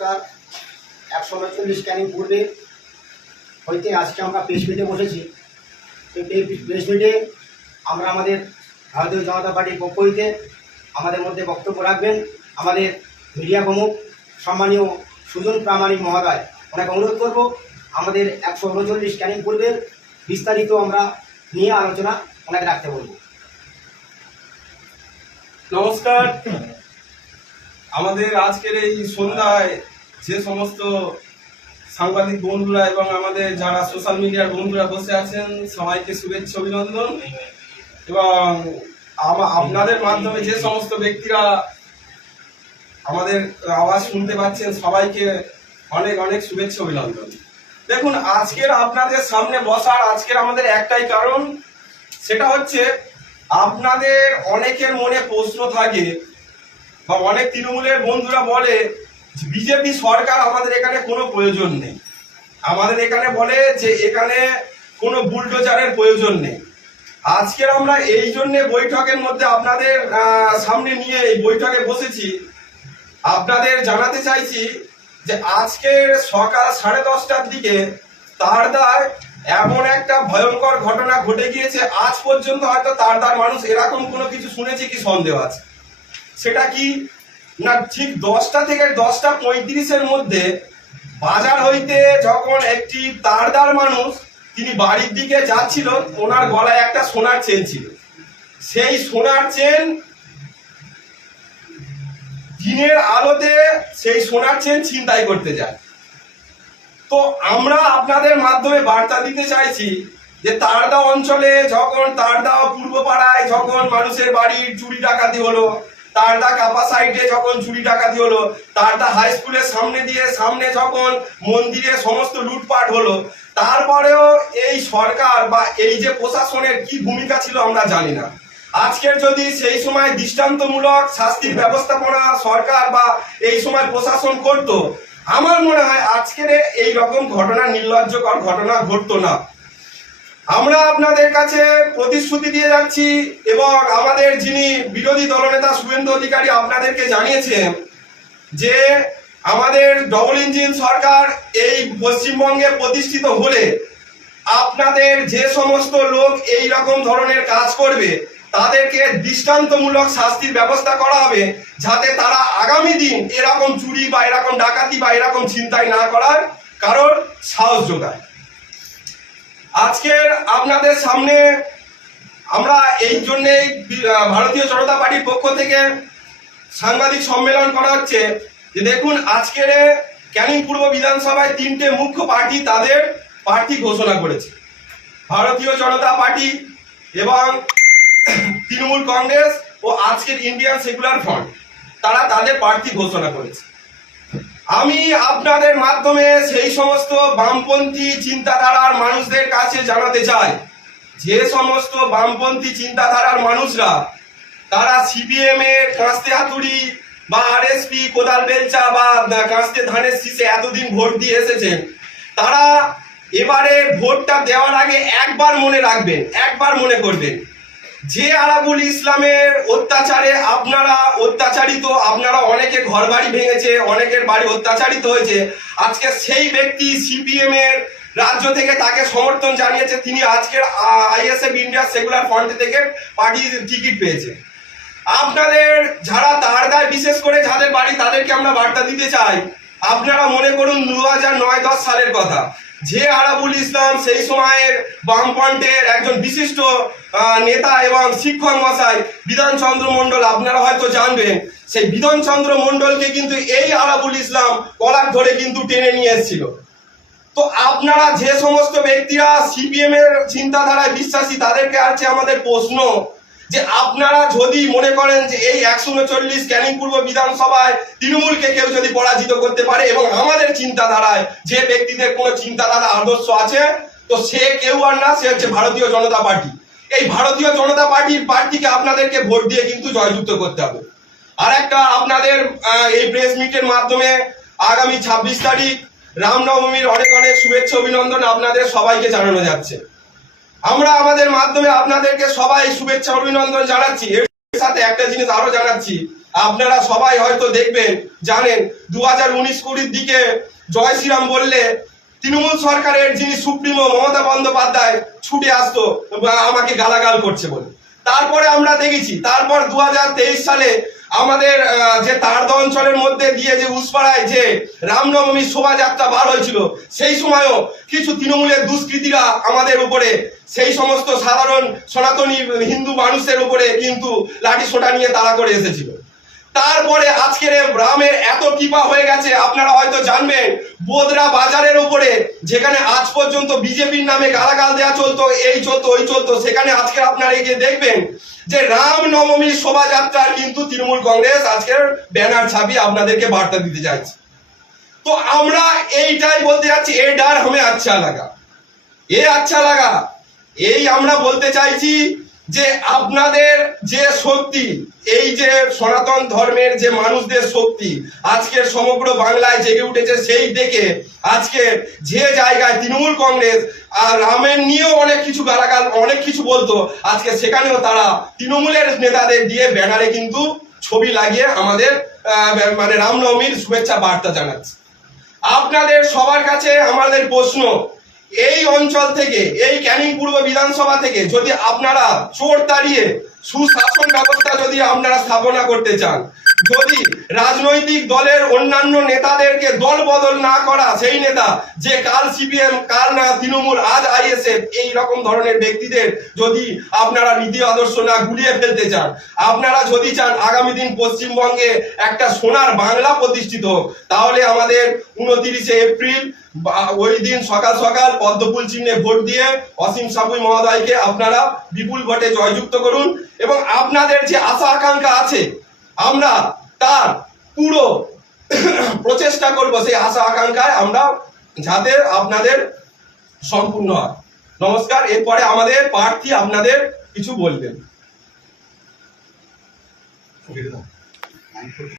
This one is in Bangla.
নমস্কার। 139 ক্যানিং পূর্বে হইতে আজকে আমরা প্রেস মিটে বসেছি। এই প্রেস মিটে আমরা আমাদের ভারতীয় জনতা পার্টির পক্ষ হইতে আমাদের মধ্যে বক্তব্য রাখবেন আমাদের মিডিয়া প্রমুখ সম্মানীয় সুজন প্রামাণিক মহোদয়। ওনাকে অনুরোধ করব আমাদের 139 ক্যানিং পূর্বের বিস্তারিত আমরা নিয়ে আলোচনা ওনাকে রাখতে বলব। নমস্কার। আমাদের আজকের এই সন্ধ্যায় যে সমস্ত সাংবাদিক বন্ধুরা এবং আমাদের যারা সোশ্যাল মিডিয়ার বন্ধুরা বসে আছেন সবাইকে শুভেচ্ছা অভিনন্দন, এবং আপনাদের মাধ্যমে যে সমস্ত ব্যক্তিরা আমাদের আওয়াজ শুনতে পাচ্ছেন সবাইকে অনেক অনেক শুভেচ্ছা অভিনন্দন। দেখুন, আজকের আপনাদের সামনে বসার আজকের আমাদের একটাই কারণ, সেটা হচ্ছে আপনাদের অনেকের মনে প্রশ্ন থাকে বা অনেক তৃণমূলের বন্ধুরা বলে বিজেপি সরকার আমাদের এখানে কোনো প্রয়োজন নেই, আমাদের এখানে বলে যে এখানে কোনো বুলডোজারের প্রয়োজন নেই। আজকের আমরা এই জন্য বৈঠকের মধ্যে আপনাদের সামনে নিয়ে এই বৈঠকে বসেছি। আপনাদের জানাতে চাইছি যে আজকের সকাল 10:30টার দিকে তারদায় এমন একটা ভয়ঙ্কর ঘটনা ঘটে গিয়েছে, আজ পর্যন্ত হয়তো তারদার মানুষ এরকম কোনো কিছু শুনেছে কি সন্দেহ আছে। সেটা কি না, ঠিক 10টা থেকে 10:35-এর মধ্যে বাজার হইতে যখন একটি তারদার মানুষ তিনি বাড়ির দিকে যাচ্ছিল, ওনার গলায় একটা সোনার চেন ছিল। সেই সোনার চেন দিনের আলোতে সেই সোনার চেন ছিনতাই করতে যায়। তো আমরা আপনাদের মাধ্যমে বার্তা দিতে চাইছি যে তারদা অঞ্চলে যখন তারদা পূর্বপাড়ায় যখন মানুষের বাড়ির চুরি ডাকাতি হলো, তারদা কাপা সাইডে যখন চুরি ডাকাতি হলো, তারদা হাই স্কুলের সামনে যখন মন্দিরে সমস্ত লুটপাট হলো, তারপরেও এই সরকার বা এই যে প্রশাসনের কি ভূমিকা ছিল আমরা জানি না। আজকের যদি সেই সময় দৃষ্টান্তমূলক শাস্তির ব্যবস্থাপনা সরকার বা এই সময় প্রশাসন করত, আমার মনে হয় আজকের এই রকম ঘটনা, নির্লজ্জকর ঘটনা ঘটতো না। আমরা আপনাদের কাছে প্রতিশ্রুতি দিয়ে যাচ্ছি এবং আমাদের যিনি বিরোধী দলনেতা শুভেন্দু অধিকারী আপনাদেরকে জানিয়েছেন যে আমাদের ডবল ইঞ্জিন সরকার এই পশ্চিমবঙ্গে প্রতিষ্ঠিত হলে আপনাদের যে সমস্ত লোক এই রকম ধরনের কাজ করবে তাদেরকে দৃষ্টান্তমূলক শাস্তির ব্যবস্থা করা হবে, যাতে তারা আগামী দিন এরকম চুরি বা এরকম ডাকাতি বা এরকম ছিনতাই না করার কারণ সাহস যোগায়। আজকের আপনাদের সামনে আমরা এই জন্যেই ভারতীয় জনতা পার্টির পক্ষ থেকে সাংবাদিক সম্মেলন করা হচ্ছে যে দেখুন, আজকের ক্যানিং পূর্ব বিধানসভায় 3টে মুখ্য পার্টি তাদের প্রার্থী ঘোষণা করেছে। ভারতীয় জনতা পার্টি এবং তৃণমূল কংগ্রেস ও আজকের ইন্ডিয়ান সেকুলার ফ্রন্ট, তারা তাদের প্রার্থী ঘোষণা করেছে। আমি আপনাদের মাধ্যমে সেই সমস্ত বামপন্থী চিন্তাধারার মানুষদের কাছে জানাতে চাই, যে সমস্ত বামপন্থী চিন্তাধারার মানুষরা তারা সিপিএম এর কাস্তে হাতুড়ি বা আরএসপি কোদাল বেলচা বা কাস্তে ধানের শীষে এতদিন ভোট দিয়ে এসেছেন, তারা এবারে ভোটটা দেওয়ার আগে একবার মনে রাখবেন, একবার মনে করবেন যে আরাবুল ইসলামের অত্যাচারে আপনারা অত্যাচারিত, আপনারা অনেকে ঘর বাড়ি ভেঙেছে, অনেকের বাড়ি অত্যাচারিত হয়েছে। আজকে সেই ব্যক্তি সিপিএম এর রাজ্য থেকে তাকে সমর্থন জানিয়েছে, তিনি আজকের আইএসএফ ইন্ডিয়া সেকুলার ফ্রন্ট থেকে পার্টির টিকিট পেয়েছে। আপনাদের যারা তারদায় বিশেষ করে যাদের বাড়ি, তাদেরকে আমরা বার্তা দিতে চাই, আপনারা মনে করুন 2009-10 সালের কথা, যে আরাবুল ইসলাম সেই সময়ের বামফ্রন্টের একজন বিশিষ্ট নেতা এবং শিক্ষক মশাই বিধানচন্দ্র মণ্ডল, আপনারা হয়তো জানবেন, সেই বিধানচন্দ্র মণ্ডলকে কিন্তু এই আরাবুল ইসলাম কলার ধরে কিন্তু টেনে নিয়ে এসেছিল। তো আপনারা যে সমস্ত ব্যক্তিরা সিপিএম এর চিন্তাধারায় বিশ্বাসী, তাদেরকে আছে আমাদের প্রশ্ন যে আপনারা যদি মনে করেন যে এই 139 ক্যানিং পূর্ব বিধানসভায় তৃণমূলকে কেউ যদি পরাজিত করতে পারে এবং আমাদের চিন্তাধারায় যে ব্যক্তিদের কোনো চিন্তাধারা আদর্শ আছে, তো সে কেউ আর না, সে হচ্ছে ভারতীয় জনতা পার্টি। এই ভারতীয় জনতা পার্টির প্রার্থীকে আপনাদেরকে ভোট দিয়ে কিন্তু জয়যুক্ত করতে হবে। আর একটা আপনাদের এই প্রেস মিটের মাধ্যমে আগামী 26 তারিখ রামনবমীর অনেক অনেক শুভেচ্ছা অভিনন্দন আপনাদের সবাইকে জানানো যাচ্ছে। আমরা আমাদের মাধ্যমে আপনাদেরকে সবাই শুভেচ্ছা অভিনন্দন জানাচ্ছি। এর সাথে একটা জিনিস আরো জানাচ্ছি, আপনারা সবাই হয়তো দেখবেন, জানেন 2019-20 দিকে জয় শ্রীরাম বললে তৃণমূল সরকারের যিনি সুপ্রিমো মমতা বন্দ্যোপাধ্যায় ছুটে আসতো আমাকে গালাগাল করছে বলে। তারপরে আমরা দেখেছি, তারপর 2023 সালে আমাদের যে তারদা অঞ্চলের মধ্যে দিয়ে যে উসপাড়ায় যে রামনবমীর শোভাযাত্রা বার হয়েছিল, সেই সময়ও কিছু তৃণমূলের দুষ্কৃতীরা আমাদের উপরে, সেই সমস্ত সাধারণ সনাতনী হিন্দু মানুষের উপরে কিন্তু লাঠি সোঁটা নিয়ে তাড়া করে এসেছিল। তারপরে আজকের রামের এত কৃপা হয়ে গেছে, আপনারা হয়তো জানবেন বোদরা বাজারের উপরে যেখানে আজ পর্যন্ত বিজেপির নামে গালাগাল দেওয়া চলতো, এই চলতো ওই চলতো, সেখানে আজকে আপনারা গিয়ে দেখবেন যে রাম নবমীর শোভাযাত্রার কিন্তু তৃণমূল কংগ্রেস আজকের ব্যানার ছাপি আপনাদেরকে বার্তা দিতে চাইছে। তো আমরা এইটাই বলতে যাচ্ছি, এ ডার হমে আচ্ছা লাগা, এ আচ্ছা লাগা, এই আমরা বলতে চাইছি যে আপনাদের যে শক্তি, এই যে সনাতন ধর্মের যে মানুষদের শক্তি আজকের সমগ্র বাংলায় জেগে উঠেছে, সেই দেখে আজকে যে জায়গায় তৃণমূল কংগ্রেস আর রামের নিয়েও অনেক কিছু গালাগাল অনেক কিছু বলতো, আজকে সেখানেও তারা তৃণমূলের নেতাদের দিয়ে ব্যানারে কিন্তু ছবি লাগিয়ে আমাদের মানে রামনবমীর শুভেচ্ছা বার্তা জানাচ্ছে। আপনাদের সবার কাছে আমাদের প্রশ্ন, এই অঞ্চল থেকে, এই ক্যানিং পূর্ব বিধানসভা থেকে যদি আপনারা চোর তাড়িয়ে সুশাসন ব্যবস্থা যদি আপনারা স্থাপনা করতে চান, যদি রাজনৈতিক দলের অন্যান্য নেতাদেরকে দল বদল না করা, সেই নেতা যে কাল সিপিএম, কাল না তৃণমূল, আজ আইএসএফ, এই রকম ধরনের ব্যক্তিদের যদি আপনারা নীতি আদর্শ না গুলিয়ে ফেলতে চান, আপনারা যদি চান আগামী দিন পশ্চিমবঙ্গে একটা সোনার বাংলা প্রতিষ্ঠিত হোক, তাহলে আমাদের 29শে এপ্রিল ওই দিন সকাল সকাল পদ্মফুল চিহ্নে ভোট দিয়ে অসীম সাপুই মহোদয়কে আপনারা বিপুল ভোটে জয়যুক্ত করুন। এবং আপনাদের যে আশা আকাঙ্ক্ষা আছে, আমরা তার পুরো প্রচেষ্টা করব সেই আশা আকাঙ্ক্ষায় আমরা যাতে আপনাদের সম্পূর্ণ হয়। নমস্কার। এরপরে আমাদের প্রার্থী আপনাদের কিছু বলবেন।